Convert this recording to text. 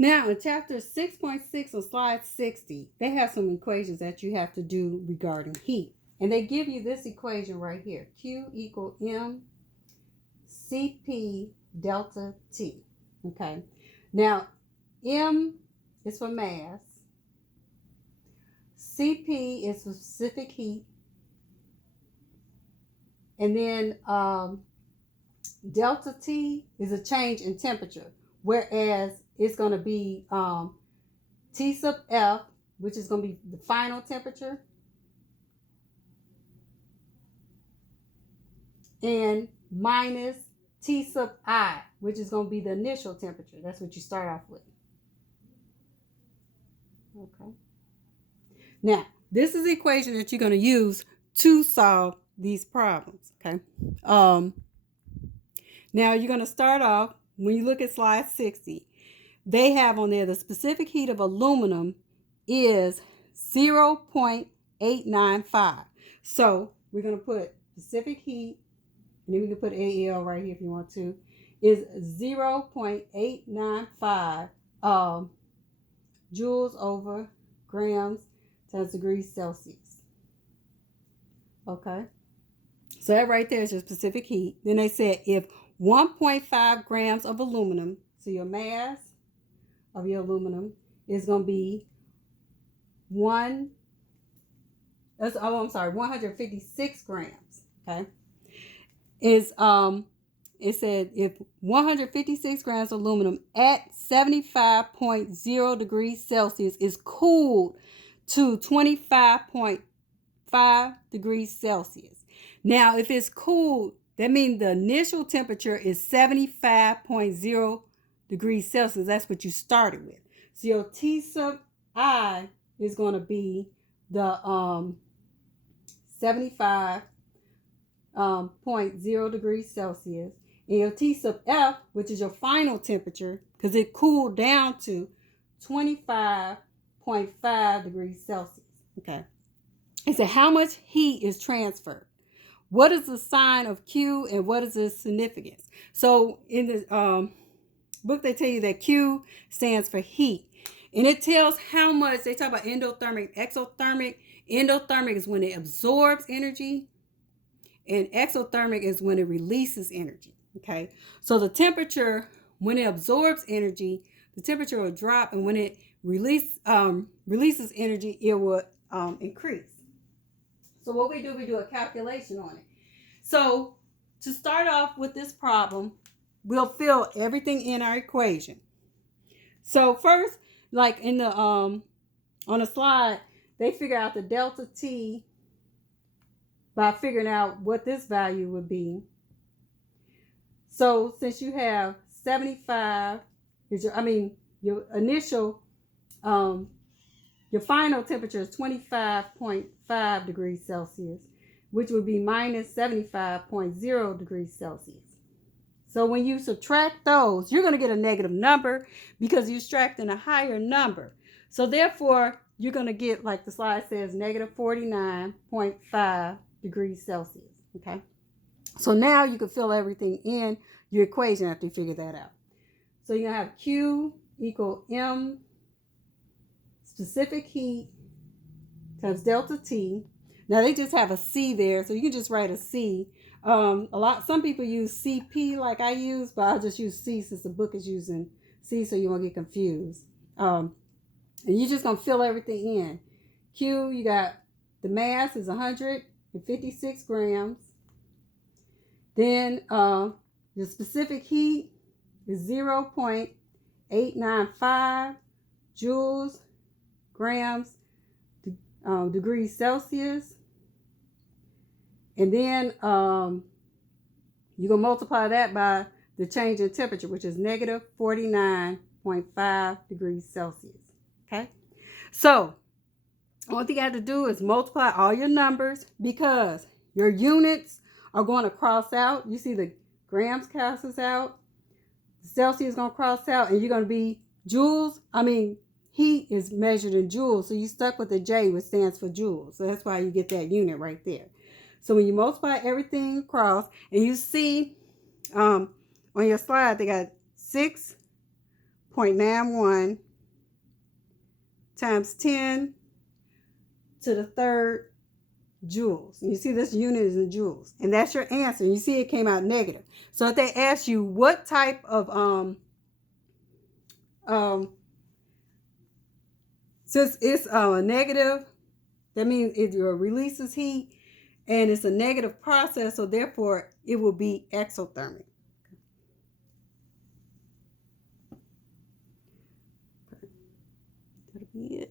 Now, in chapter 6.6 on slide 60, they have some equations that you have to do regarding heat. And they give you this equation right here. Q equal M CP delta T. Okay. Now, M is for mass. CP is for specific heat. And then delta T is a change in temperature. Whereas it's going to be T sub F, which is going to be the final temperature, and minus T sub I, which is going to be the initial temperature. That's what you start off with. Okay. Now, this is the equation that you're going to use to solve these problems. Okay. Now, you're going to start off, when you look at slide 60, they have on there the specific heat of aluminum is 0.895. So we're going to put specific heat, and then we can put AL right here if you want to, is 0.895 joules over grams times degrees Celsius. Okay. So that right there is your specific heat. Then they said if 1.5 grams of aluminum, so your mass of your aluminum is going to be 156 grams. Okay. It said if 156 grams of aluminum at 75.0 degrees Celsius is cooled to 25.5 degrees Celsius. Now, if it's cooled, that means the initial temperature is 75.0 degrees Celsius. That's what you started with. So your T sub I is going to be the 75.0 degrees Celsius. And your T sub F, which is your final temperature, because it cooled down to 25.5 degrees Celsius. Okay. It said how much heat is transferred? What is the sign of Q and what is its significance? So in the book, they tell you that Q stands for heat. And it tells how much, they talk about endothermic, exothermic. Endothermic is when it absorbs energy, and exothermic is when it releases energy. Okay. So the temperature, when it absorbs energy, the temperature will drop, and when it releases energy, it will increase. So what we do a calculation on it. So to start off with this problem, we'll fill everything in our equation. So first, like in the on the slide, they figure out the delta T by figuring out what this value would be. So since you have 75 is your initial your final temperature is 25.5 degrees Celsius, which would be minus 75.0 degrees Celsius. So when you subtract those, you're going to get a negative number because you're subtracting a higher number. So therefore, you're going to get, like the slide says, negative 49.5 degrees Celsius. Okay. So now you can fill everything in your equation after you figure that out. So you're going to have Q equal M specific heat times delta T. Now they just have a C there, so you can just write a C. Some people use CP like I use, but I'll just use C since the book is using C, so you won't get confused. And you're just gonna fill everything in. Q, you got the mass is 156 grams. Then your specific heat is 0.895 joules grams degrees Celsius. And then you're going to multiply that by the change in temperature, which is negative 49.5 degrees Celsius. Okay. So one thing you have to do is multiply all your numbers because your units are going to cross out. You see the grams cancels out. The Celsius is going to cross out, and you're going to be joules. Heat is measured in joules, so you stuck with the J, which stands for joules. So that's why you get that unit right there. So when you multiply everything across, and you see on your slide, they got 6 0.91 times 10 to the third joules. You see this unit is in joules. And that's your answer. You see it came out negative. So if they ask you what type of since it's a negative, that means it releases heat, and it's a negative process, so therefore it will be exothermic. That'll be it.